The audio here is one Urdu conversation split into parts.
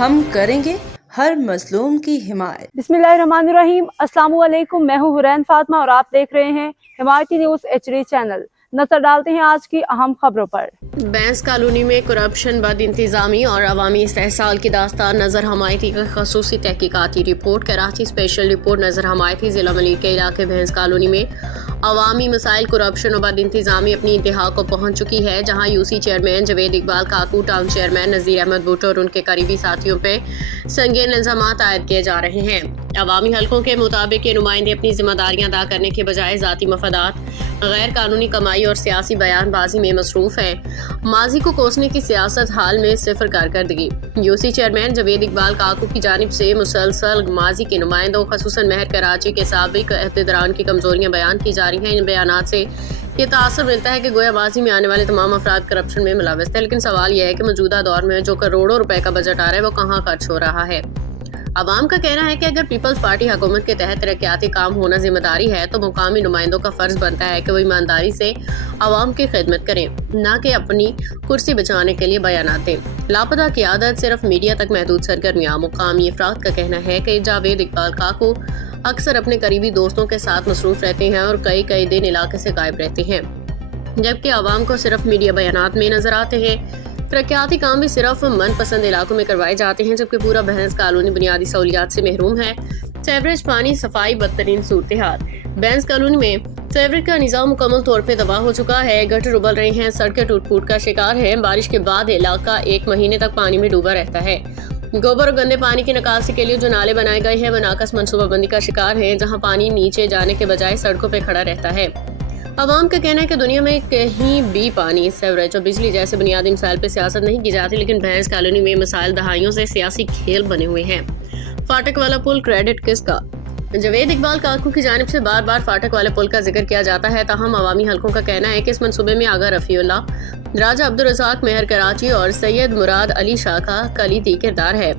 ہم کریں گے ہر مظلوم کی حمایت۔ بسم اللہ الرحمن الرحیم۔ السلام علیکم، میں ہوں حرین فاطمہ اور آپ دیکھ رہے ہیں حمایتی نیوز HD چینل۔ نظر ڈالتے ہیں آج کی اہم خبروں پر۔ بینس کالونی میں کرپشن، بد انتظامی اور عوامی استحصال کی داستان، نظر حمایتی کی خصوصی تحقیقاتی رپورٹ۔ Karachi special report. نظر حمایتی ضلع ملیر کے علاقے بینس کالونی میں عوامی مسائل، کرپشن اور بد انتظامی اپنی انتہا کو پہنچ چکی ہے، جہاں UC chairman Javed Iqbal Kaku, town chairman Nazir Ahmed Bhutto اور ان کے قریبی ساتھیوں پہ سنگین الزامات عائد کیے جا رہے ہیں۔ عوامی حلقوں کے مطابق یہ نمائندے اپنی ذمہ داریاں ادا کرنے کے بجائے ذاتی مفادات، غیر قانونی کمائی اور سیاسی بیان بازی میں مصروف ہیں۔ ماضی کو کوسنے کی سیاست حال میں صفر کارکردگی۔ UC چیئرمین جاوید اقبال کاکو کی جانب سے مسلسل ماضی کے نمائندوں، خصوصاً مہر کراچی کے سابق عہدیداران کی کمزوریاں بیان کی جا رہی ہیں۔ ان بیانات سے یہ تاثر ملتا ہے کہ گویا ماضی میں آنے والے تمام افراد کرپشن میں ملوث تھے، لیکن سوال یہ ہے کہ موجودہ دور میں جو کروڑوں روپے کا بجٹ آ رہا ہے وہ کہاں خرچ ہو رہا ہے۔ عوام کا کہنا ہے کہ اگر پیپلز پارٹی حکومت کے تحت ترقیاتی کام ہونا ذمہ داری ہے تو مقامی نمائندوں کا فرض بنتا ہے کہ وہ ایمانداری سے عوام کی خدمت کریں، نہ کہ اپنی کرسی بچانے کے لیے بیانات دیں۔ لاپتہ قیادت صرف میڈیا تک محدود سرگرمیاں۔ مقامی افراد کا کہنا ہے کہ جاوید اقبال کاکو اکثر اپنے قریبی دوستوں کے ساتھ مصروف رہتے ہیں اور کئی دن علاقے سے غائب رہتے ہیں، جبکہ عوام کو صرف میڈیا بیانات میں نظر آتے ہیں۔ ترقیاتی کام بھی صرف من پسند علاقوں میں کروائے جاتے ہیں، جبکہ پورا بینس کالونی بنیادی سہولیات سے محروم ہے۔ سیوریج، پانی، صفائی بدترین صورتحال۔ بینس کالونی میں سیوریج کا نظام مکمل طور پہ تباہ ہو چکا ہے، گٹر ابل رہے ہیں، سڑکیں ٹوٹ پھوٹ کا شکار ہیں۔ بارش کے بعد علاقہ 1 مہینے تک پانی میں ڈوبا رہتا ہے۔ گوبر اور گندے پانی کی نکاسی کے لیے جو نالے بنائے گئے ہیں وہ ناقص منصوبہ بندی کا شکار ہیں، جہاں پانی نیچے جانے کے بجائے سڑکوں پہ کھڑا رہتا ہے۔ عوام کا کہنا ہے کہ دنیا میں کہیں بھی پانی، سیوریج اور بجلی جیسے بنیادی مسائل پہ سیاست نہیں کی جاتی، لیکن بینس کالونی میں مسائل دہائیوں سے سیاسی کھیل بنے ہوئے ہیں۔ فاٹک والا پل، کریڈٹ کس کا؟ جاوید اقبال کاکو کی جانب سے بار بار فاٹک والے پل کا ذکر کیا جاتا ہے، تاہم عوامی حلقوں کا کہنا ہے کہ اس منصوبے میں آغا رفیع اللہ، راجہ عبدالرزاق مہر کراچی اور سید مراد علی شاہ کا کلیدی کردار ہے۔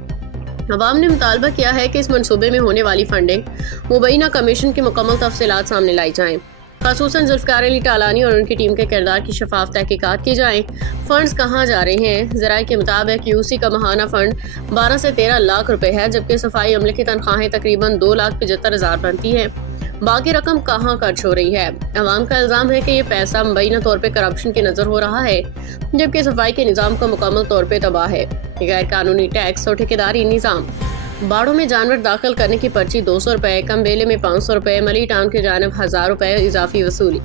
عوام نے مطالبہ کیا ہے کہ اس منصوبے میں ہونے والی فنڈنگ مبینہ کمیشن کی مکمل تفصیلات سامنے لائی جائیں، خصوصاً ذوالفقار علی ٹالانی اور ان کی ٹیم کے کردار کی شفاف تحقیقات کی جائیں۔ فنڈز کہاں جا رہے ہیں؟ ذرائع کے مطابق UC کا ماہانہ فنڈ 12 سے 13 لاکھ روپے ہے، جبکہ صفائی عملے کی تنخواہیں تقریباً 2,75,000 بنتی ہیں۔ باقی رقم کہاں خرچ ہو رہی ہے؟ عوام کا الزام ہے کہ یہ پیسہ مبینہ طور پہ کرپشن کی نظر ہو رہا ہے، جبکہ صفائی کے نظام کا مکمل طور پہ تباہ ہے۔ غیر قانونی ٹیکس اور ٹھیکیداری نظام۔ باڑوں میں جانور داخل کرنے کی پرچی 200 روپے، کمبیلے میں 500 روپے، ملی ٹاؤن کی جانب 1000 روپے اضافی وصولی،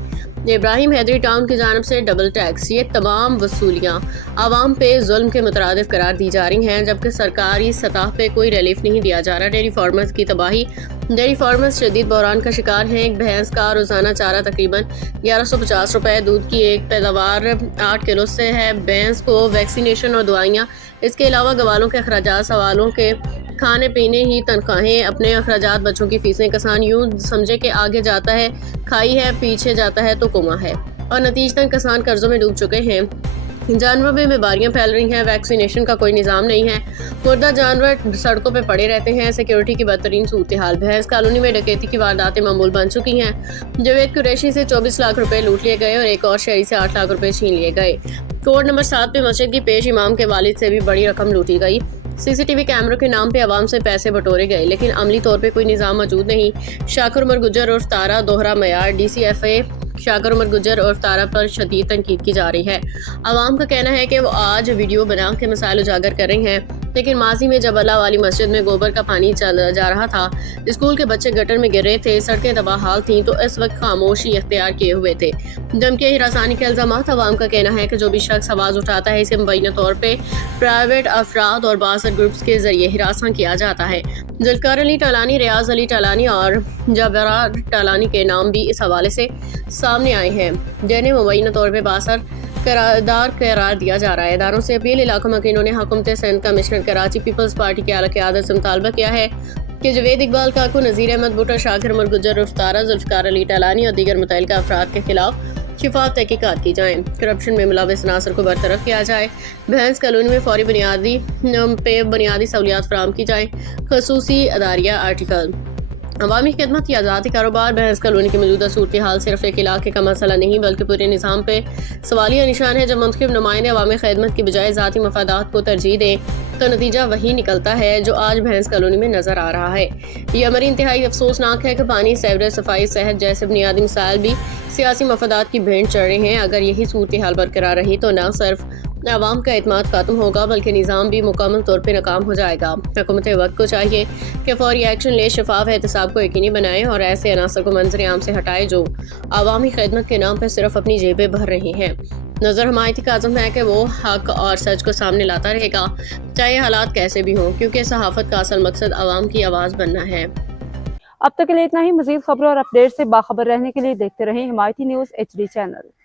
ابراہیم حیدری ٹاؤن کی جانب سے ڈبل ٹیکس۔ یہ تمام وصولیاں عوام پہ ظلم کے مترادف قرار دی جا رہی ہیں، جبکہ سرکاری سطح پہ کوئی ریلیف نہیں دیا جا رہا۔ ڈیری فارمرز کی تباہی۔ ڈیری فارمرز شدید بحران کا شکار ہیں۔ ایک بھینس کا روزانہ چارہ تقریباً 1150 روپے، دودھ کی ایک پیداوار 8 کلو سے ہے۔ بھینس کو ویکسینیشن اور دوائیاں، اس کے علاوہ گوالوں کے اخراجات، سوالوں کے کھانے پینے ہی تنخواہیں، اپنے اخراجات، بچوں کی فیسیں۔ کسان یوں سمجھے کہ آگے جاتا ہے کھائی ہے، پیچھے جاتا ہے تو کنواں ہے، اور نتیجتاً کسان قرضوں میں ڈوب چکے ہیں۔ جانوروں میں بیماریاں پھیل رہی ہیں، ویکسینیشن کا کوئی نظام نہیں ہے، مردہ جانور سڑکوں پہ پڑے رہتے ہیں۔ سیکیورٹی کی بدترین صورتحال۔ بینس کالونی میں ڈکیتی کی وارداتیں معمول بن چکی ہیں۔ جاوید قریشی سے 24 لاکھ روپے لوٹ لیے گئے اور ایک اور شہری سے 8 لاکھ روپے چھین لیے گئے۔ کوڈ نمبر 7 پہ مسجد کی پیش امام کے والد سے بھی بڑی رقم لوٹی گئی۔ CCTV کیمروں کے نام پہ عوام سے پیسے بٹورے گئے، لیکن عملی طور پہ کوئی نظام موجود نہیں۔ شاکر عمر گجر عرف تارا دوہرا معیار۔ DCFA شاکر عمر گجر عرف تارا پر شدید تنقید کی جا رہی ہے۔ عوام کا کہنا ہے کہ وہ آج ویڈیو بنا کے مسائل اجاگر کر رہے ہیں، لیکن ماضی میں جب اللہ والی مسجد میں گوبر کا پانی چل جا رہا تھا، اسکول کے بچے گٹر میں گر رہے تھے، سڑکیں تباہ حال تھیں، تو اس وقت خاموشی اختیار کیے ہوئے تھے۔ دھمکیاں، ہراسانی کے الزامات۔ عوام کا کہنا ہے کہ جو بھی شخص آواز اٹھاتا ہے اسے مبینہ طور پہ پرائیویٹ افراد اور باثر گروپس کے ذریعے ہراساں کیا جاتا ہے۔ ذوالفقار علی ٹالانی، ریاض علی ٹالانی اور جابر ٹالانی کے نام بھی اس حوالے سے سامنے آئے ہیں، جنہیں مبینہ طور پہ باثر قرار دیا جا رہا ہے۔ اداروں سے اپیل۔ علاقہ مکینوں نے حکومت Sindh commissioner Karachi Peoples Party کے اعلیٰ قیادت سے مطالبہ کیا ہے کہ جاوید اقبال کاکو، نذیر احمد بھٹو، شاکر عمر گجر عرف تارا، ذوالفقار علی ٹالانی اور دیگر متعلقہ افراد کے خلاف شفاف تحقیقات کی جائیں، کرپشن میں ملوث عناصر کو برطرف کیا جائے، بینس کالونی میں فوری بنیادی سہولیات فراہم کی جائیں، خصوصی اداریہ آرٹیکل عوامی خدمت یا ذاتی کاروبار بحث کالونی کی موجودہ صورتحال صرف ایک علاقے کا مسئلہ نہیں بلکہ پورے نظام پہ سوالیہ نشان ہے۔ جب منتخب نمائندے عوامی خدمت کی بجائے ذاتی مفادات کو ترجیح دیں تو نتیجہ وہی نکلتا ہے جو آج بھینس کالونی میں نظر آ رہا ہے۔ یہ امر انتہائی افسوسناک ہے کہ پانی، سیوریج، صفائی، صحت جیسے بنیادی مسائل بھی سیاسی مفادات کی بھینٹ چڑھ رہے ہیں۔ اگر یہی صورتحال برقرار رہی تو نہ صرف عوام کا اعتماد ختم ہوگا بلکہ نظام بھی مکمل طور پہ ناکام ہو جائے گا۔ حکومت وقت کو چاہیے کہ فوری ایکشن لے، شفاف احتساب کو یقینی بنائے اور ایسے عناصر کو منظر عام سے ہٹائے جو عوامی خدمت کے نام پہ صرف اپنی جیبیں بھر رہے ہیں۔ نظر حمایتی کا عزم ہے کہ وہ حق اور سچ کو سامنے لاتا رہے گا، چاہے حالات کیسے بھی ہوں، کیونکہ صحافت کا اصل مقصد عوام کی آواز بننا ہے۔ اب تک کے لیے اتنا ہی۔ مزید خبروں اور اپڈیٹ سے باخبر رہنے کے لیے دیکھتے رہیں حمایتی نیوز HD چینل۔